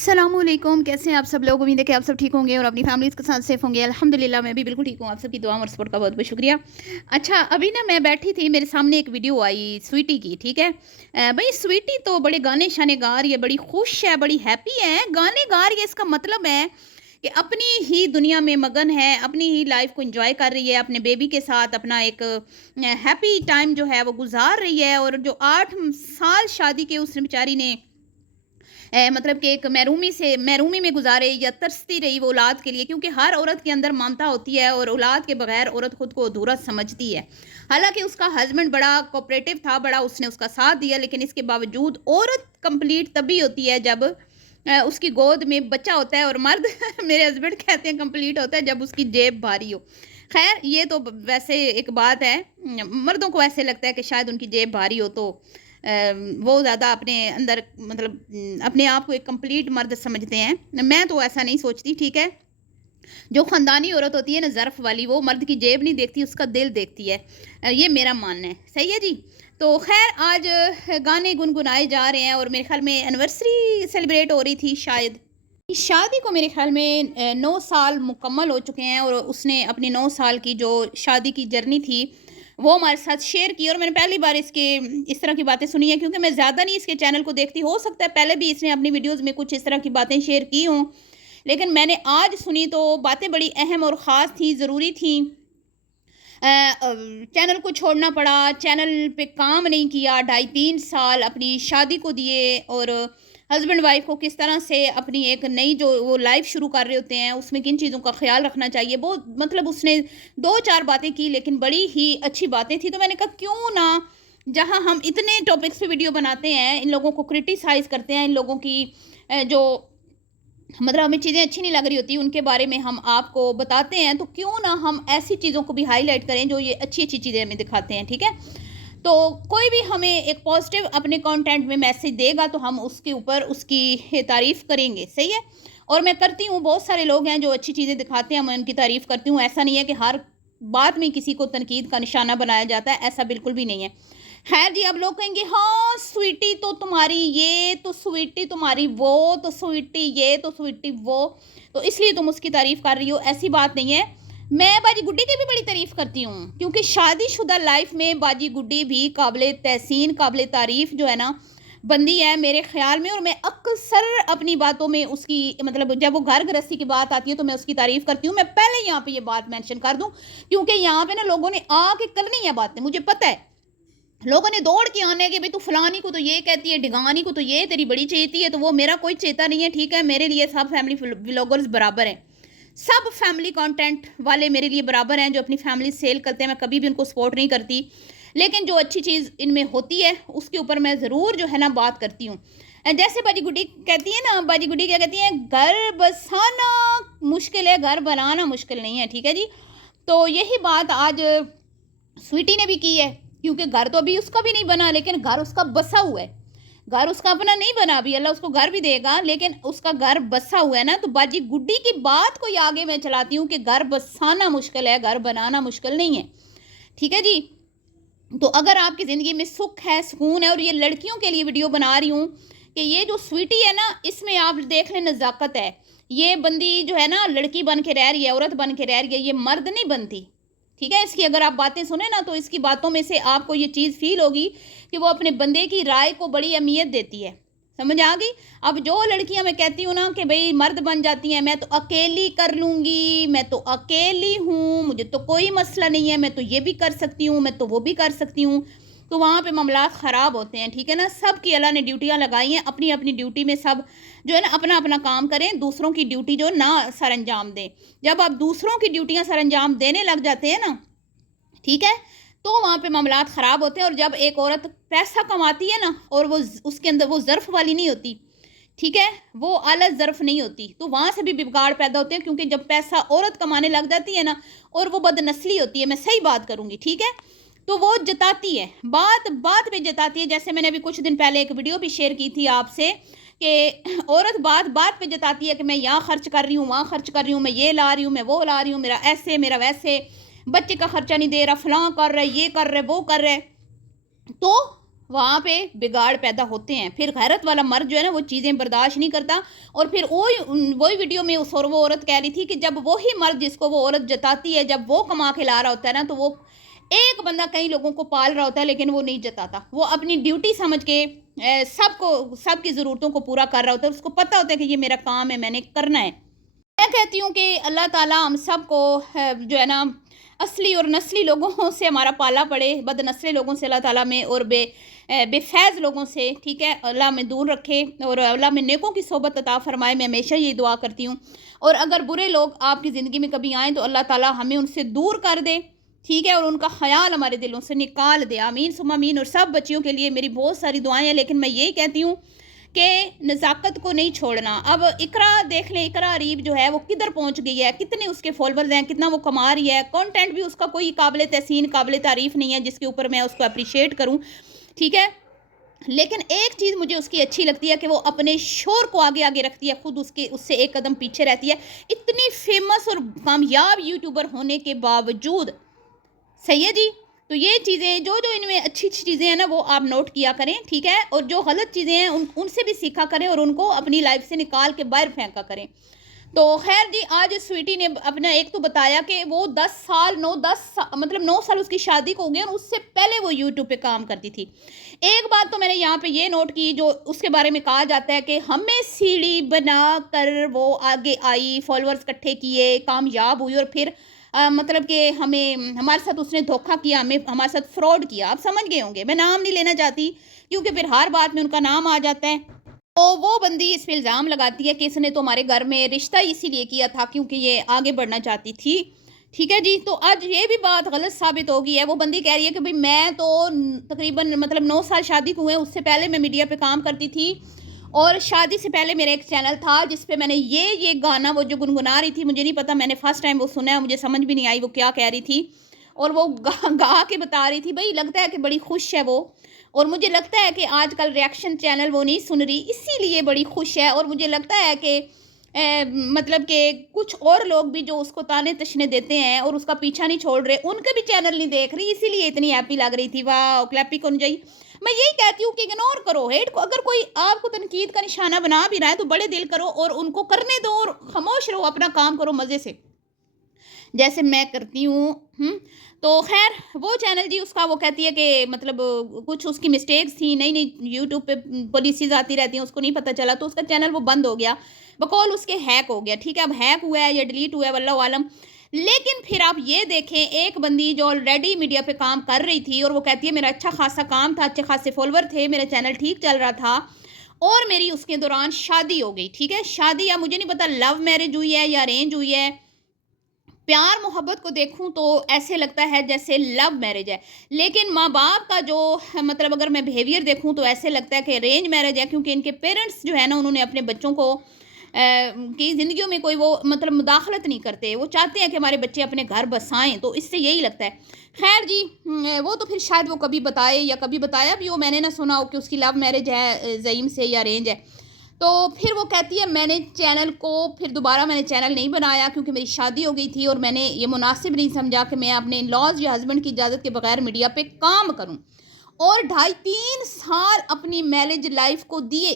अस्सलाम वालेकुम, कैसे हैं आप सब लोग। उम्मीद है कि आप सब ठीक होंगे और अपनी फैमिलीज़ के साथ सेफ होंगे। अल्हम्दुलिल्लाह मैं भी बिल्कुल ठीक हूँ। आप सबकी दुआ और सपोर्ट का बहुत बहुत शुक्रिया। अच्छा, अभी ना मैं बैठी थी, मेरे सामने एक वीडियो आई स्वीटी की, ठीक है। भाई स्वीटी तो बड़े गाने शाने गा रही है, बड़ी खुश है, बड़ी हैप्पी है, गाने गा रही है। इसका मतलब है कि अपनी ही दुनिया में मगन है, अपनी ही लाइफ को एंजॉय कर रही है, अपने बेबी के साथ अपना एक हैप्पी टाइम जो है वो गुजार रही है। और जो 8 साल शादी के उस बेचारी ने मतलब कि एक महरूमी में गुजारे या तरसती रही वो औलाद के लिए, क्योंकि हर औरत के अंदर ममता होती है और औलाद के बगैर औरत खुद को अधूरा समझती है। हालांकि उसका हस्बैंड बड़ा कोऑपरेटिव था, बड़ा उसने उसका साथ दिया, लेकिन इसके बावजूद औरत कंप्लीट तभी होती है जब उसकी गोद में बच्चा होता है, और मर्द मेरे हस्बैंड कहते हैं कंप्लीट होता है जब उसकी जेब भारी हो। खैर ये तो वैसे एक बात है, मर्दों को ऐसे लगता है कि शायद उनकी जेब भारी हो तो वो ज़्यादा अपने अंदर मतलब अपने आप को एक कंप्लीट मर्द समझते हैं। मैं तो ऐसा नहीं सोचती, ठीक है। जो ख़ानदानी औरत होती है ना, ज़र्फ़ वाली, वो मर्द की जेब नहीं देखती, उसका दिल देखती है। ये मेरा मानना है, सही है जी। तो खैर आज गाने गुनगुनाए जा रहे हैं और मेरे ख्याल में एनिवर्सरी सेलिब्रेट हो रही थी शायद। इस शादी को मेरे ख्याल में 9 साल मुकम्मल हो चुके हैं, और उसने अपनी 9 साल की जो शादी की जर्नी थी वो हमारे साथ शेयर की। और मैंने पहली बार इसके इस तरह की बातें सुनी है, क्योंकि मैं ज़्यादा नहीं इसके चैनल को देखती। हो सकता है पहले भी इसने अपनी वीडियोज़ में कुछ इस तरह की बातें शेयर की हों, लेकिन मैंने आज सुनी तो बातें बड़ी अहम और ख़ास थी, ज़रूरी थी। चैनल को छोड़ना पड़ा, चैनल पे काम नहीं किया, 2.5-3 साल अपनी शादी को दिए, और हस्बैंड वाइफ को किस तरह से अपनी एक नई जो वो लाइफ शुरू कर रहे होते हैं उसमें किन चीज़ों का ख्याल रखना चाहिए, वो मतलब उसने 2-4 बातें की, लेकिन बड़ी ही अच्छी बातें थी। तो मैंने कहा क्यों ना, जहाँ हम इतने टॉपिक्स पे वीडियो बनाते हैं, इन लोगों को क्रिटिसाइज़ करते हैं, इन लोगों की जो मतलब हमें चीज़ें अच्छी नहीं लग रही होती उनके बारे में हम आपको बताते हैं, तो क्यों ना हम ऐसी चीज़ों को भी हाईलाइट करें जो ये अच्छी अच्छी चीज़ें हमें दिखाते हैं, ठीक है। तो कोई भी हमें एक पॉजिटिव अपने कंटेंट में मैसेज देगा तो हम उसके ऊपर उसकी तारीफ़ करेंगे, सही है। और मैं करती हूँ, बहुत सारे लोग हैं जो अच्छी चीज़ें दिखाते हैं, मैं उनकी तारीफ़ करती हूँ। ऐसा नहीं है कि हर बात में किसी को तनकीद का निशाना बनाया जाता है, ऐसा बिल्कुल भी नहीं है। खैर जी, अब लोग कहेंगे हाँ स्वीटी तो तुम्हारी ये, तो स्वीटी तुम्हारी वो, तो स्वीटी ये, तो स्वीटी वो, तो इसलिए तुम उसकी तारीफ़ कर रही हो। ऐसी बात नहीं है, मैं बाजी गुड्डी की भी बड़ी तारीफ़ करती हूँ, क्योंकि शादीशुदा लाइफ में बाजी गुड्डी भी काबिल तहसीन, काबिल तारीफ़ जो है ना बंदी है मेरे ख्याल में। और मैं अक्सर अपनी बातों में उसकी मतलब जब वो घर गृहस्थी की बात आती है तो मैं उसकी तारीफ़ करती हूँ। मैं पहले यहाँ पे ये बात मेंशन कर दूँ, क्योंकि यहाँ पे ना लोगों ने आके करनी है बातें, मुझे पता है लोगों ने दौड़ के आने के भाई तू फलानी को तो ये कहती है, ढिगानी को तो ये तेरी बड़ी चेती है, तो वो मेरा कोई चेता नहीं है, ठीक है। मेरे लिए सब फैमिली व्लॉगर्स बराबर हैं, सब फैमिली कंटेंट वाले मेरे लिए बराबर हैं। जो अपनी फैमिली सेल करते हैं मैं कभी भी उनको सपोर्ट नहीं करती, लेकिन जो अच्छी चीज़ इनमें होती है उसके ऊपर मैं ज़रूर जो है ना बात करती हूँ। जैसे बाजी गुड्डी कहती है ना, बाजी गुड्डी क्या कहती है, घर बसाना मुश्किल है, घर बनाना मुश्किल नहीं है, ठीक है जी। तो यही बात आज स्वीटी ने भी की है, क्योंकि घर तो अभी उसका भी नहीं बना, लेकिन घर उसका बसा हुआ है। घर उसका अपना नहीं बना, अभी अल्लाह उसको घर भी देगा, लेकिन उसका घर बसा हुआ है ना। तो बाजी गुड्डी की बात को आगे मैं चलाती हूँ कि घर बसाना मुश्किल है, घर बनाना मुश्किल नहीं है, ठीक है जी। तो अगर आपकी ज़िंदगी में सुख है, सुकून है, और ये लड़कियों के लिए वीडियो बना रही हूँ कि ये जो स्वीटी है ना, इसमें आप देख लें नज़ाकत है। ये बंदी जो है ना लड़की बन के रह रही है, औरत बन के रह रही है, ये मर्द नहीं बनती, ठीक है। इसकी अगर आप बातें सुने ना तो इसकी बातों में से आपको ये चीज़ फील होगी कि वो अपने बंदे की राय को बड़ी अहमियत देती है, समझ आ गई। अब जो लड़कियां मैं कहती हूँ ना कि भाई मर्द बन जाती हैं, मैं तो अकेली कर लूँगी, मैं तो अकेली हूँ, मुझे तो कोई मसला नहीं है, मैं तो ये भी कर सकती हूँ, मैं तो वो भी कर सकती हूँ, तो वहाँ पे मामलात ख़राब होते हैं, ठीक है ना। सब की अल्लाह ने ड्यूटियाँ लगाई हैं, अपनी अपनी ड्यूटी में सब जो है ना अपना अपना काम करें, दूसरों की ड्यूटी जो ना सर अंजाम दें। जब आप दूसरों की ड्यूटियाँ सर अंजाम देने लग जाते हैं ना, ठीक है, तो वहाँ पे मामलात ख़राब होते हैं। और जब एक औरत पैसा कमाती है ना, और वो उसके अंदर वो ज़र्फ़ वाली नहीं होती, ठीक है, वो आला ज़र्फ़ नहीं होती, तो वहाँ से भी बिगाड़ पैदा होते हैं। क्योंकि जब पैसा औरत कमाने लग जाती है ना, और वो बदनस्ली होती है, मैं सही बात करूँगी, ठीक है, तो वो जताती है, बात बात पे जताती है। जैसे मैंने अभी कुछ दिन पहले एक वीडियो भी शेयर की थी आपसे कि औरत बात बात पे जताती है कि मैं यहाँ खर्च कर रही हूँ, वहाँ खर्च कर रही हूँ, मैं ये ला रही हूँ, मैं वो ला रही हूँ, मेरा ऐसे मेरा वैसे, बच्चे का खर्चा नहीं दे रहा, फलां कर रहे, ये कर रहे, वो कर रहे। तो वहाँ पे बिगाड़ पैदा होते हैं। फिर गैरत वाला मर्द जो है ना वो चीज़ें बर्दाश्त नहीं करता। और फिर वही वीडियो में वो औरत कह रही थी कि जब वही मर्द जिसको वो औरत जताती है, जब वो कमा के ला रहा होता है ना, तो वो एक बंदा कई लोगों को पाल रहा होता है लेकिन वो नहीं जताता। वो अपनी ड्यूटी समझ के सबकी ज़रूरतों को पूरा कर रहा होता है। उसको पता होता है कि ये मेरा काम है, मैंने करना है। मैं कहती हूँ कि अल्लाह ताला हम सब को जो है ना असली और नस्ली लोगों से हमारा पाला पड़े, बदनस्ली लोगों से अल्लाह ताला में, और बेफैज़ लोगों से, ठीक है, अल्लाह में दूर रखे, और अल्लाह में नेकों की सोबत अता फ़रमाए। मैं हमेशा ये दुआ करती हूँ। और अगर बुरे लोग आपकी ज़िंदगी में कभी आएँ तो अल्लाह ताला हमें उनसे दूर कर दे, ठीक है, और उनका ख़याल हमारे दिलों से निकाल दे। आमीन सुम्मा आमीन। और सब बच्चियों के लिए मेरी बहुत सारी दुआएं हैं, लेकिन मैं यही कहती हूँ कि नज़ाकत को नहीं छोड़ना। अब इकरा देख लें, इकरा अरीब जो है वो किधर पहुंच गई है, कितने उसके फॉलोअर्स हैं, कितना वो कमा रही है। कंटेंट भी उसका कोई काबिल तहसीन, काबिल तारीफ़ नहीं है जिसके ऊपर मैं उसको अप्रिशिएट करूं, ठीक है। लेकिन एक चीज़ मुझे उसकी अच्छी लगती है कि वो अपने शोर को आगे आगे रखती है, खुद उससे एक कदम पीछे रहती है। इतनी फेमस और कामयाब यूट्यूबर होने के बावजूद, सही है जी। तो ये चीज़ें जो जो इनमें अच्छी अच्छी चीज़ें हैं ना वो आप नोट किया करें, ठीक है, और जो गलत चीज़ें हैं उनसे भी सीखा करें और उनको अपनी लाइफ से निकाल के बाहर फेंका करें। तो खैर जी, आज स्वीटी ने अपना एक तो बताया कि वो 10 साल 9 साल उसकी शादी को हो गए और उससे पहले वो यूट्यूब पे काम करती थी। एक बात तो मैंने यहाँ पे ये नोट की, जो उसके बारे में कहा जाता है कि हमें सीढ़ी बना कर वो आगे आई, फॉलोअर्स इकट्ठे किए, कामयाब हुई, और फिर मतलब कि हमारे साथ उसने धोखा किया, हमारे साथ फ्रॉड किया। आप समझ गए होंगे, मैं नाम नहीं लेना चाहती क्योंकि फिर हर बात में उनका नाम आ जाता है। तो वो बंदी इस पर इल्ज़ाम लगाती है कि इसने तो हमारे घर में रिश्ता इसीलिए किया था क्योंकि ये आगे बढ़ना चाहती थी, ठीक है जी। तो आज ये भी बात गलत साबित हो गई है। वो बंदी कह रही है कि भाई मैं तो तकरीबन मतलब 9 साल शादी को हुए, उससे पहले मैं मीडिया पे काम करती थी, और शादी से पहले मेरा एक चैनल था जिस पे मैंने ये गाना वो जो गुनगुना रही थी, मुझे नहीं पता, मैंने फर्स्ट टाइम वो सुना है, मुझे समझ भी नहीं आई वो क्या कह रही थी। और वो गा के बता रही थी, भाई लगता है कि बड़ी खुश है वो। और मुझे लगता है कि आजकल रिएक्शन चैनल वो नहीं सुन रही, इसीलिए बड़ी खुश है। और मुझे लगता है कि मतलब कि कुछ और लोग भी जो उसको ताने तशने देते हैं और उसका पीछा नहीं छोड़ रहे, उनके भी चैनल नहीं देख रही, इसीलिए इतनी हैप्पी लग रही थी। वाह, क्लैपी कौन जाई। मैं यही कहती हूँ कि इग्नोर करो हेट को। अगर कोई आपको तनकीद का निशाना बना भी रहा है तो बड़े दिल करो और उनको करने दो, और खामोश रहो, अपना काम करो मज़े से, जैसे मैं करती हूँ। तो खैर वो चैनल जी उसका, वो कहती है कि मतलब कुछ उसकी मिस्टेक्स थी, नई नई यूट्यूब पे पॉलिसीज़ आती रहती हैं, उसको नहीं पता चला, तो उसका चैनल वो बंद हो गया, बकौल उसके हैक हो गया, ठीक है। अब हैक हुआ है या डिलीट हुआ है वल्लाहु आलम। लेकिन फिर आप ये देखें, एक बंदी जो ऑलरेडी मीडिया पे काम कर रही थी और वो कहती है मेरा अच्छा खासा काम था, अच्छे खासे फॉलोवर थे, मेरा चैनल ठीक चल रहा था, और मेरी उसके दौरान शादी हो गई, ठीक है। शादी या मुझे नहीं पता लव मैरिज हुई है या अरेंज हुई है, प्यार मोहब्बत को देखूं तो ऐसे लगता है जैसे लव मैरिज है, लेकिन माँ बाप का जो मतलब अगर मैं बिहेवियर देखूं तो ऐसे लगता है कि अरेंज मैरिज है, क्योंकि इनके पेरेंट्स जो है ना उन्होंने अपने बच्चों को की ज़िंदगियों में कोई वो मतलब मुदाखलत नहीं करते, वो चाहते हैं कि हमारे बच्चे अपने घर बसाएं, तो इससे यही लगता है। खैर जी, वो तो फिर शायद वो कभी बताए या कभी बताया भी हो, मैंने ना सुना हो कि उसकी लव मैरिज है ज़ईम से या अरेंज है। तो फिर वो कहती है मैंने चैनल को फिर दोबारा मैंने चैनल नहीं बनाया क्योंकि मेरी शादी हो गई थी और मैंने ये मुनासिब नहीं समझा कि मैं अपने लॉज या हस्बैंड की इजाज़त के बगैर मीडिया पे काम करूं, और 2.5-3 साल अपनी मैरिज लाइफ को दिए,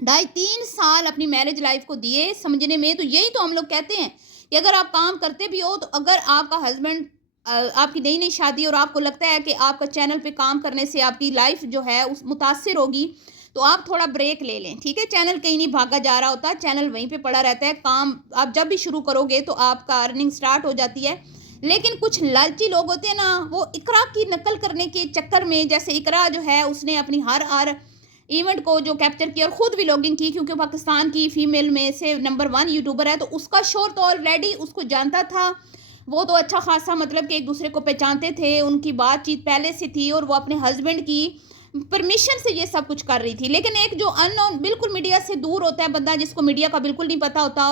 2.5-3 साल अपनी मैरिज लाइफ को दिए समझने में। तो यही तो हम लोग कहते हैं कि अगर आप काम करते भी हो, तो अगर आपका हस्बैंड आपकी नई नई शादी और आपको लगता है कि आपका चैनल पे काम करने से आपकी लाइफ जो है उस मुतासिर होगी, तो आप थोड़ा ब्रेक ले लें, ठीक है। चैनल कहीं नहीं भागा जा रहा होता, चैनल वहीं पे पड़ा रहता है। काम आप जब भी शुरू करोगे तो आपका अर्निंग स्टार्ट हो जाती है। लेकिन कुछ लालची लोग होते हैं ना, वो इकरा की नकल करने के चक्कर में, जैसे इकरा जो है उसने अपनी हर इवेंट को जो कैप्चर किया और ख़ुद व्लॉगिंग की, क्योंकि पाकिस्तान की फ़ीमेल में से नंबर 1 यूट्यूबर है, तो उसका शोर तो ऑलरेडी उसको जानता था। वो तो अच्छा खासा मतलब कि एक दूसरे को पहचानते थे, उनकी बातचीत पहले से थी, और वो अपने हस्बैंड की परमिशन से ये सब कुछ कर रही थी। लेकिन एक जो अननोन बिल्कुल मीडिया से दूर होता है बंदा, जिसको मीडिया का बिल्कुल नहीं पता होता,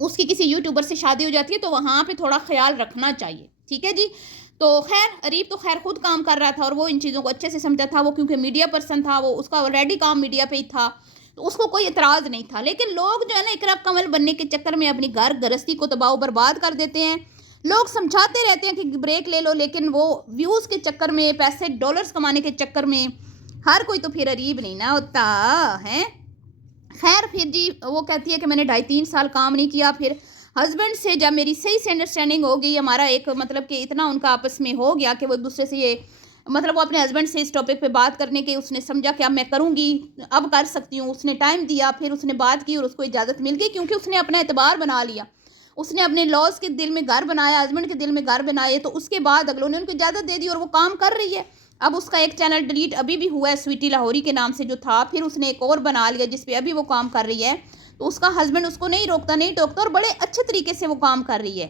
उसकी किसी यूट्यूबर से शादी हो जाती है, तो वहाँ पे थोड़ा ख्याल रखना चाहिए, ठीक है जी। तो खैर अरीब तो खैर खुद काम कर रहा था और वो इन चीज़ों को अच्छे से समझा था, वो क्योंकि मीडिया पर्सन था, वो उसका ऑलरेडी काम मीडिया पे ही था, तो उसको कोई एतराज़ नहीं था। लेकिन लोग जो है ना इकरा कमल बनने के चक्कर में अपनी घर गृहस्थी को तबाह बर्बाद कर देते हैं। लोग समझाते रहते हैं कि ब्रेक ले लो, लेकिन वो व्यूज़ के चक्कर में, पैसे डॉलर्स कमाने के चक्कर में हर कोई तो फिर अरीब नहीं ना होता है। खैर फिर जी वो कहती है कि मैंने 2.5-3 साल काम नहीं किया। फिर हस्बैंड से जब मेरी सही से अंडरस्टैंडिंग हो गई, हमारा एक मतलब कि इतना उनका आपस में हो गया कि वो एक दूसरे से ये मतलब वो अपने हस्बैंड से इस टॉपिक पे बात करने के उसने समझा कि अब मैं करूँगी, अब कर सकती हूँ। उसने टाइम दिया, फिर उसने बात की और उसको इजाज़त मिल गई, क्योंकि उसने अपना एतबार बना लिया। उसने अपने लॉज के दिल में घर बनाया, हस्बैंड के दिल में घर बनाए, तो उसके बाद अगलों ने उनको इजाज़त दे दी और वो काम कर रही है। अब उसका एक चैनल डिलीट अभी भी हुआ है, स्वीटी लाहौरी के नाम से जो था, फिर उसने एक और बना लिया जिस पे अभी वो काम कर रही है। तो उसका हस्बैंड उसको नहीं रोकता, नहीं टोकता, और बड़े अच्छे तरीके से वो काम कर रही है।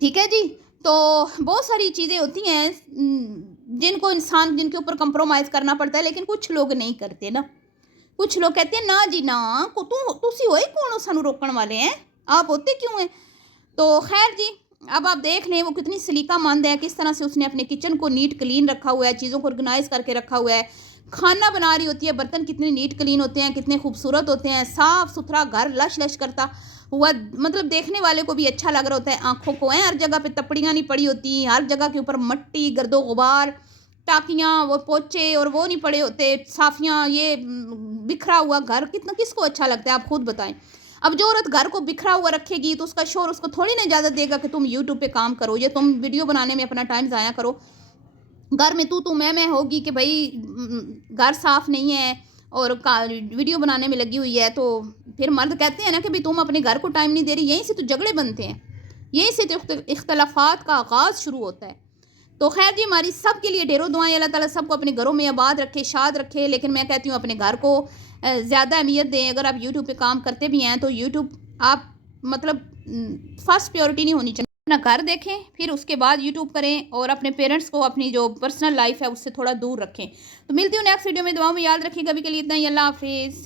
ठीक है जी। तो बहुत सारी चीज़ें होती हैं जिनको इंसान जिनके ऊपर कंप्रोमाइज़ करना पड़ता है, लेकिन कुछ लोग नहीं करते ना। कुछ लोग कहते हैं ना जी ना, को तुसी होए कौन सानू रोकण वाले हैं, आप होते क्यों हैं। तो खैर जी अब आप देख लें वो कितनी सलीकामंद है, किस तरह से उसने अपने किचन को नीट क्लीन रखा हुआ है, चीज़ों को ऑर्गेनाइज करके रखा हुआ है। खाना बना रही होती है, बर्तन कितने नीट क्लीन होते हैं, कितने खूबसूरत होते हैं, साफ़ सुथरा घर लश लश करता हुआ, मतलब देखने वाले को भी अच्छा लग रहा होता है, आँखों को है। हर जगह पे तपड़ियाँ नहीं पड़ी होती, हर जगह के ऊपर मट्टी गर्दो गुबार, टाकियाँ वो पोचे और वो नहीं पड़े होते, साफियाँ, ये बिखरा हुआ घर कितना किसको अच्छा लगता है, आप खुद बताएं। अब जो औरत घर को बिखरा हुआ रखेगी तो उसका शोर उसको थोड़ी ना इजाज़त देगा कि तुम यूट्यूब पे काम करो या तुम वीडियो बनाने में अपना टाइम ज़ाया करो। घर में तू मैं होगी कि भाई घर साफ़ नहीं है और वीडियो बनाने में लगी हुई है, तो फिर मर्द कहते हैं ना कि भाई तुम अपने घर को टाइम नहीं दे रही। यहीं से तो झगड़े बनते हैं, यहीं से तो इख्तलाफात का आगाज़ शुरू होता है। तो खैर जी हमारी सब के लिए ढेरों दुआएं, अल्लाह ताला सबको अपने घरों में आबाद रखे, शाद रखे। लेकिन मैं कहती हूँ अपने घर को ज़्यादा अहमियत दें। अगर आप यूट्यूब पे काम करते भी हैं तो यूट्यूब आप मतलब फर्स्ट प्रायोरिटी नहीं होनी चाहिए। अपना घर देखें, फिर उसके बाद यूट्यूब करें, और अपने पेरेंट्स को अपनी जो पर्सनल लाइफ है उससे थोड़ा दूर रखें। तो मिलती हूँ नेक्स्ट वीडियो में, दुआओं में याद रखिए। कभी के लिए इतना ही, अल्लाह हाफिज़।